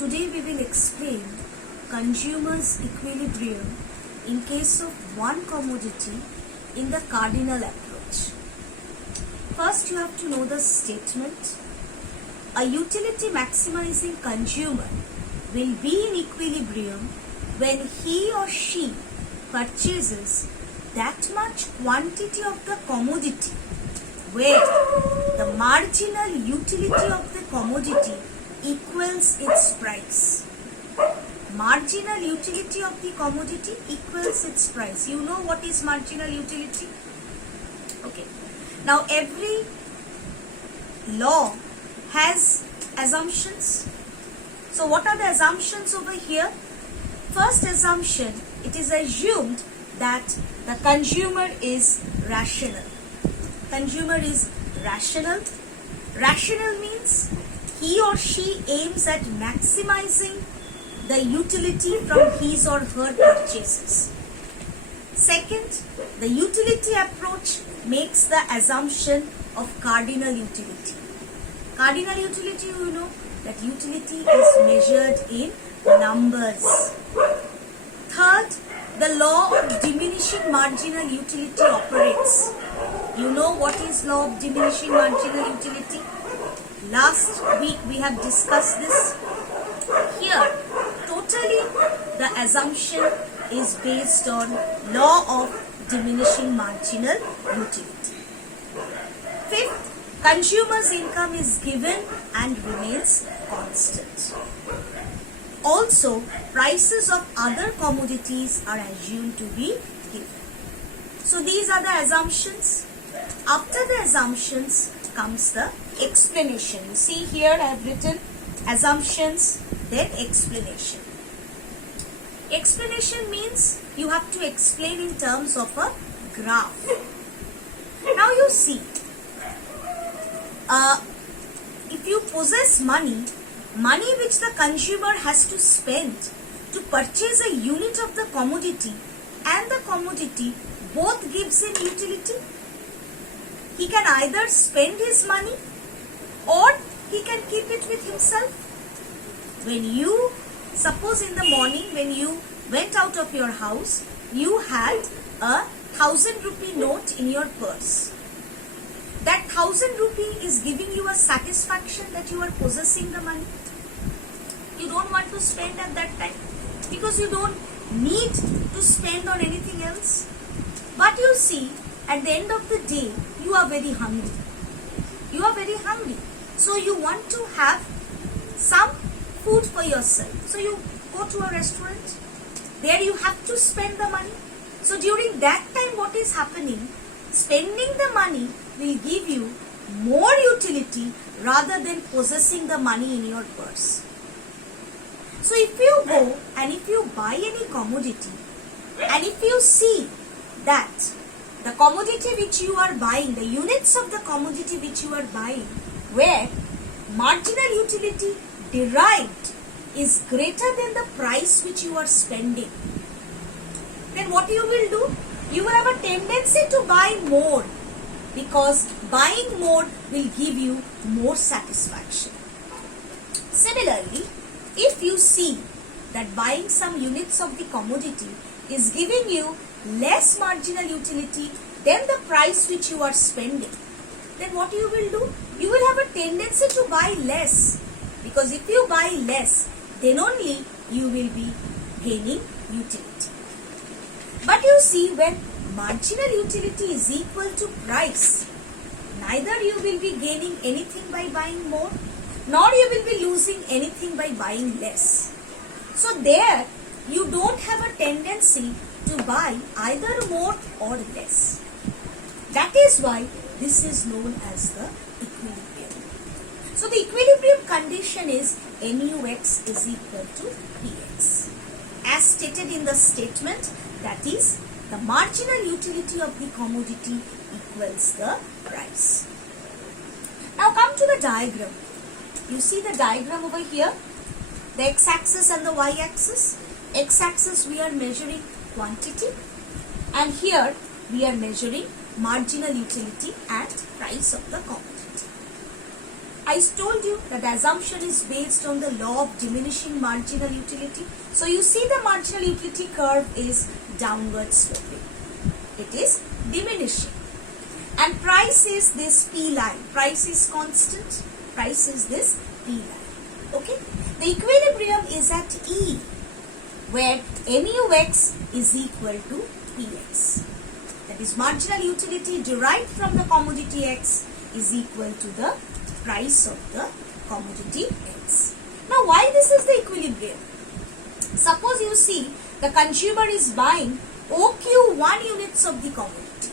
Today we will explain consumer's equilibrium in case of one commodity in the cardinal approach. First you have to know the statement. A utility maximizing consumer will be in equilibrium when he or she purchases that much quantity of the commodity where the marginal utility of the commodity equals its price. Marginal utility of the commodity equals its price. You know what is marginal utility? Okay. Now every law has assumptions. So what are the assumptions over here? First assumption, it is assumed that the consumer is rational. Consumer is rational. Rational means he or she aims at maximizing the utility from his or her purchases. Second, the utility approach makes the assumption of cardinal utility. Cardinal utility, you know, that utility is measured in numbers. Third, the law of diminishing marginal utility operates. You know what is law of diminishing marginal utility? Last week we have discussed this. Here, totally the assumption is based on law of diminishing marginal utility. Fifth, consumer's income is given and remains constant. Also, prices of other commodities are assumed to be given. So these are the assumptions. After the assumptions comes the explanation. You see here I have written assumptions, then explanation. Explanation means you have to explain in terms of a graph. Now you see, if you possess money which the consumer has to spend to purchase a unit of the commodity, and the commodity both gives him utility, he can either spend his money or he can keep it with himself. When you, suppose in the morning when you went out of your house, you had a 1,000 rupee note in your purse. That 1,000 rupee is giving you a satisfaction that you are possessing the money. You don't want to spend at that time because you don't need to spend on anything else. But you see, at the end of the day, you are very hungry. You are very hungry. So you want to have some food for yourself. So you go to a restaurant. There you have to spend the money. So during that time, what is happening? Spending the money will give you more utility rather than possessing the money in your purse. So if you go and if you buy any commodity, and if you see that the commodity which you are buying, the units of the commodity which you are buying, where marginal utility derived is greater than the price which you are spending, then what you will do? You will have a tendency to buy more because buying more will give you more satisfaction. Similarly, if you see that buying some units of the commodity is giving you less marginal utility than the price which you are spending, then what you will do? You will have a tendency to buy less, because if you buy less, then only you will be gaining utility. But you see, when marginal utility is equal to price, neither you will be gaining anything by buying more, nor you will be losing anything by buying less. So there, you don't have a tendency to buy either more or less. That is why this is known as the equilibrium. So the equilibrium condition is NUX is equal to PX. As stated in the statement, that is, the marginal utility of the commodity equals the price. Now come to the diagram. You see the diagram over here, the x-axis and the y-axis. X-axis we are measuring quantity, and here we are measuring marginal utility and price of the commodity. I told you that the assumption is based on the law of diminishing marginal utility. So you see the marginal utility curve is downward sloping. It is diminishing. And price is this P line. Price is constant. Price is this P line. Okay. The equilibrium is at E, where MUX is equal to PX. That is, marginal utility derived from the commodity X is equal to the price of the commodity X. Now, why this is the equilibrium? Suppose you see the consumer is buying OQ 1 units of the commodity.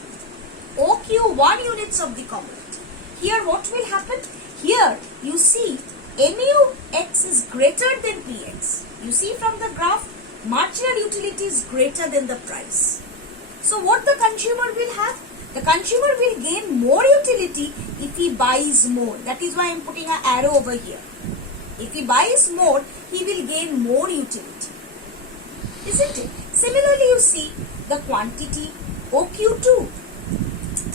OQ 1 units of the commodity. Here what will happen? Here you see MUX is greater than PX. You see from the graph, marginal utility is greater than the price. So what the consumer will have? The consumer will gain more utility if he buys more. That is why I am putting an arrow over here. If he buys more, he will gain more utility. Isn't it? Similarly, you see the quantity OQ2.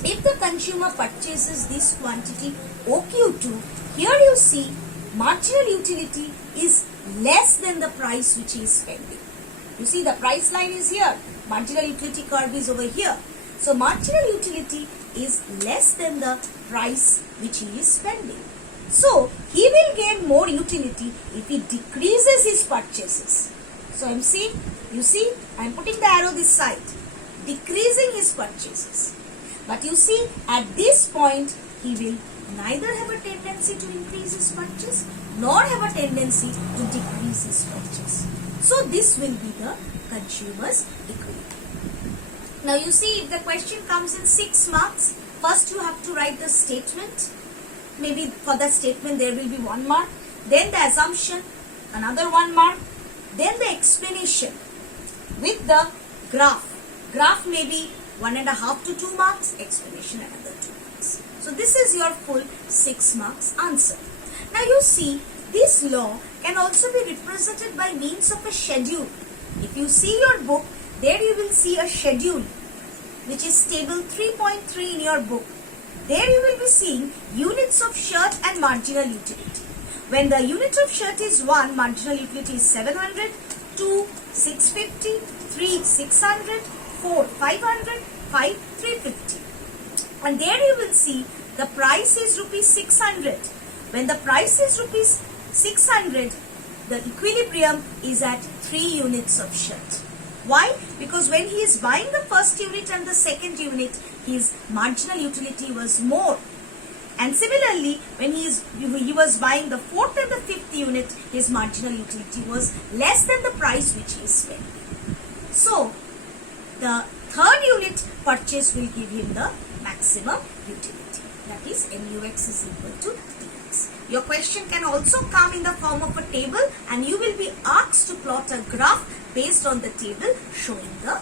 If the consumer purchases this quantity OQ2, here you see marginal utility is less than the price which he is spending. You see the price line is here. Marginal utility curve is over here. So marginal utility is less than the price which he is spending. So he will gain more utility if he decreases his purchases. So you see, I am putting the arrow this side, decreasing his purchases. But you see, at this point, he will neither have a tendency to increase his purchase nor have a tendency to decrease his purchase. So this will be the consumer's equilibrium. Now you see, if the question comes in 6 marks, first you have to write the statement. Maybe for the statement there will be 1 mark. Then the assumption, another 1 mark. Then the explanation with the graph. Graph may be 1.5 to 2 marks, explanation another 2 marks. So this is your full 6 marks answer. Now you see, this law can also be represented by means of a schedule. If you see your book, there you will see a schedule which is table 3.3 in your book. There you will be seeing units of shirt and marginal utility. When the unit of shirt is 1, marginal utility is 700, 2, 650, 3, 600, 4, 500, 5, 350. And there you will see the price is rupees 600. When the price is rupees 600, the equilibrium is at 3 units of shirt. Why? Because when he is buying the first unit and the second unit, his marginal utility was more. And similarly, when he was buying the fourth and the fifth unit, his marginal utility was less than the price which he is spending. So, the third unit purchase will give him the maximum utility. That is, MUX is equal to PX. Your question can also come in the form of a table, and you will be asked to plot a graph based on the table showing the